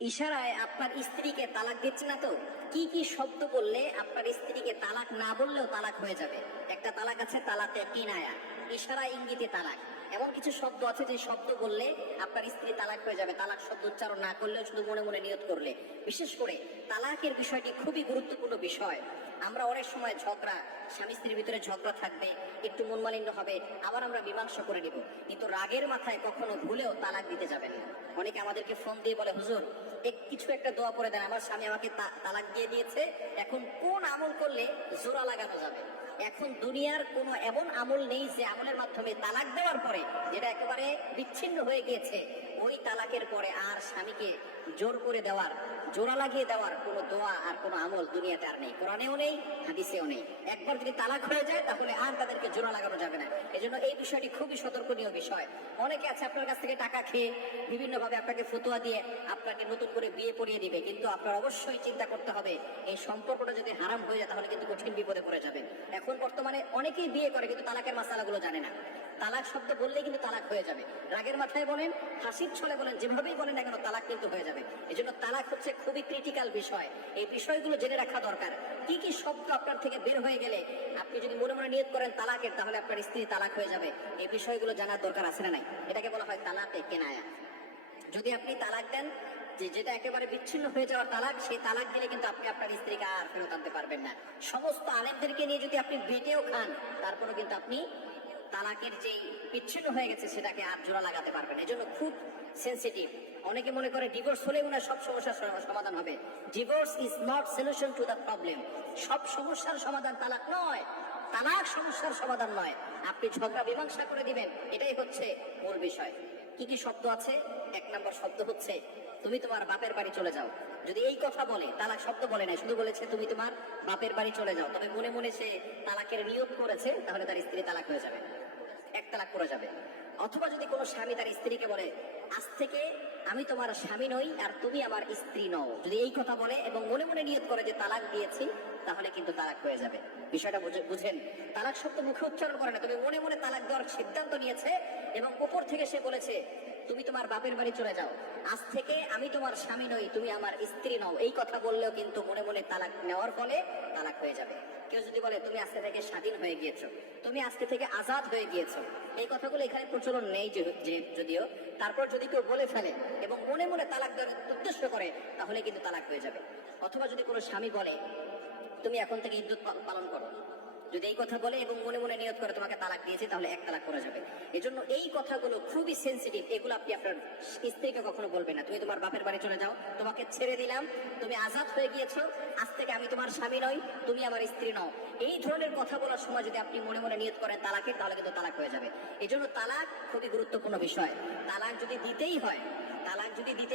ইশারায় আপনার স্ত্রীকে তালাক দিচ্ছে না তো? কি কি শব্দ বললে আপনার স্ত্রীকে তালাক না বললেও তালাক হয়ে যাবে? একটা তালাক আছে তালাকে কিনায়া, ইশারা ইঙ্গিতে তালাক। এমন কিছু শব্দ আছে যে শব্দ বললে আপনার স্ত্রী তালাক হয়ে যাবে, তালাক শব্দ উচ্চারণ না করলেও শুধু মনে মনে নিয়ত করলে। বিশেষ করে তালাকের বিষয়টি খুবই গুরুত্বপূর্ণ বিষয়। আমরা অনেক সময় ঝগড়া, স্বামী স্ত্রীর ভিতরে ঝগড়া থাকবে, একটু মনমালিন্য হবে, আবার আমরা মীমাংসা করে নিব, কিন্তু রাগের মাথায় কখনো ভুলেও তালাক দিতে যাবেন না। অনেকে আমাদেরকে ফোন দিয়ে বলে, হুজুর কিছু একটা দোয়া করে দেন, আমার স্বামী আমাকে তালাক দিয়ে দিয়েছে, এখন কোন আমল করলে জোড়া লাগানো যাবে? এখন দুনিয়ার কোনো এমন আমল নেই যে আমলের মাধ্যমে তালাক দেওয়ার পরে, যেটা একেবারে বিচ্ছিন্ন হয়ে গিয়েছে, ওই তালাকের পরে আর স্বামীকে জোর করে দেওয়ার, জোড়া লাগিয়ে দেওয়ার কোনো দোয়া আর কোনো আমল দুনিয়াতে আর নেই, কোরআনেও নেই, হাদিসেও নেই। একবার যদি তালাক হয়ে যায় তাহলে আর তাদেরকে জোড়া লাগানো যাবে না। এজন্য এই বিষয়টি খুবই সতর্কনীয় বিষয়। অনেকে আছে আপনার কাছ থেকে টাকা খেয়ে বিভিন্নভাবে আপনাকে ফতোয়া দিয়ে আপনাকে নতুন করে বিয়ে পড়িয়ে দিবে, কিন্তু আপনার অবশ্যই চিন্তা করতে হবে এই সম্পর্কটা যদি হারাম হয়ে যায় তাহলে কিন্তু কঠিন বিপদে পড়ে যাবেন। এখন বর্তমানে অনেকেই বিয়ে করে কিন্তু তালাকের মাসালাগুলো জানে না। তালাক শব্দ বললেই কিন্তু তালাক হয়ে যাবে, রাগের মাথায় বলেন, হাসির ছলে বলেন, যেভাবেই বলেন না কেন তালাক কিন্তু হয়ে যাবে। এজন্য তালাক হচ্ছে খুবই ক্রিটিক্যাল বিষয়, এই বিষয়গুলো জেনে রাখা দরকার। কি কি শব্দ আপনার থেকে বের হয়ে গেলে আপনি যদি মনে মনে নিয়ত করেন তালাকের, তাহলে আপনার স্ত্রী তালাক হয়ে যাবে, এই বিষয়গুলো জানার দরকার আছে না নাই? এটাকে বলা হয় তালাকে কেনায়া। যদি আপনি তালাক দেন, যেটা একেবারে বিচ্ছিন্ন হয়ে যাওয়ার তালাক, সেই তালাক দিলে কিন্তু আপনি আপনার স্ত্রীকে আর ফেরত আনতে পারবেন না। সমস্ত আলেমদেরকে নিয়ে যদি আপনি বেটেও খান, তারপরেও কিন্তু আপনি তালাকের যেই বিচ্ছিন্ন হয়ে গেছে সেটাকে আর জোড়া লাগাতে পারবেন। এজন্য খুব সেন্সিটিভ। অনেকে মনে করে ডিভোর্স হলে উনার সব সমস্যার সমাধান হবে। Divorce is not solution to the problem. সব সমস্যার সমাধান তালাক নয়, তালাক সমস্যার সমাধান নয়। আপনি ঝগড়া মীমাংসা করে দিবেন, এটাই হচ্ছে মূল বিষয়। কি কি শব্দ আছে? এক নম্বর শব্দ হচ্ছে তুমি তোমার বাপের বাড়ি চলে যাও। যদি এই কথা বলে, তালাক শব্দ বলে না, শুধু বলেছে তুমি তোমার বাপের বাড়ি চলে যাও, তবে মনে মনে সে তালাকের নিয়ত করেছে, তাহলে তার স্ত্রী তালাক হয়ে যাবে, এক তালাক করে যাবে। অথবা যদি কোনো স্বামী তার স্ত্রীকে বলে আজ থেকে আমি তোমার স্বামী নই আর তুমি আমার স্ত্রী নও, যদি এই কথা বলে এবং মনে মনে নিয়ত করে যে তালাক দিয়েছি, তাহলে কিন্তু তালাক হয়ে যাবে। বিষয়টা বুঝেন। তালাক শব্দ মুখে উচ্চারণ করে না, তবে মনে মনে তালাক দেওয়ার সিদ্ধান্ত নিয়েছে এবং উপর থেকে সে বলেছে তুমি তোমার বাপের বাড়ি চলে যাও, আজ থেকে আমি তোমার স্বামী নই, তুমি আমার স্ত্রী নও, এই কথা বললেও কিন্তু মনে মনে তালাক নেওয়ার ফলে তালাক হয়ে যাবে। কেউ যদি বলে তুমি আজকে থেকে স্বাধীন হয়ে গিয়েছো, তুমি আজকে থেকে আজাদ হয়ে গিয়েছো, এই কথাগুলো এখানে প্রচলন নেই যদিও, তারপর যদি কেউ বলে ফেলে এবং মনে মনে তালাক দেওয়ার উদ্দেশ্য করে, তাহলে কিন্তু তালাক হয়ে যাবে। অথবা যদি কোনো স্বামী বলে তুমি এখন থেকে ইদ্যত পালন করো, যদি এই কথা বলে এবং মনে মনে নিয়ত করে তোমাকে তালাক দিয়েছে, তাহলে এক তালাক করা যাবে। এজন্য এই কথাগুলো খুবই সেন্সিটিভ, এগুলো আপনি আপনার স্ত্রীকে কখনো বলবেন না। তুমি তোমার বাপের বাড়ি চলে যাও, তোমাকে ছেড়ে দিলাম, তুমি আজাদ হয়ে গিয়েছো, আজ থেকে আমি তোমার স্বামী নই, তুমি আমার স্ত্রী নও, এই ধরনের কথা বলার সময় যদি আপনি মনে মনে নিয়ত করেন তালাকের, তাহলে কিন্তু তালাক হয়ে যাবে। এজন্য তালাক খুবই গুরুত্বপূর্ণ বিষয়। তালাক যদি দিতেই হয়, তালাক যদি দিতে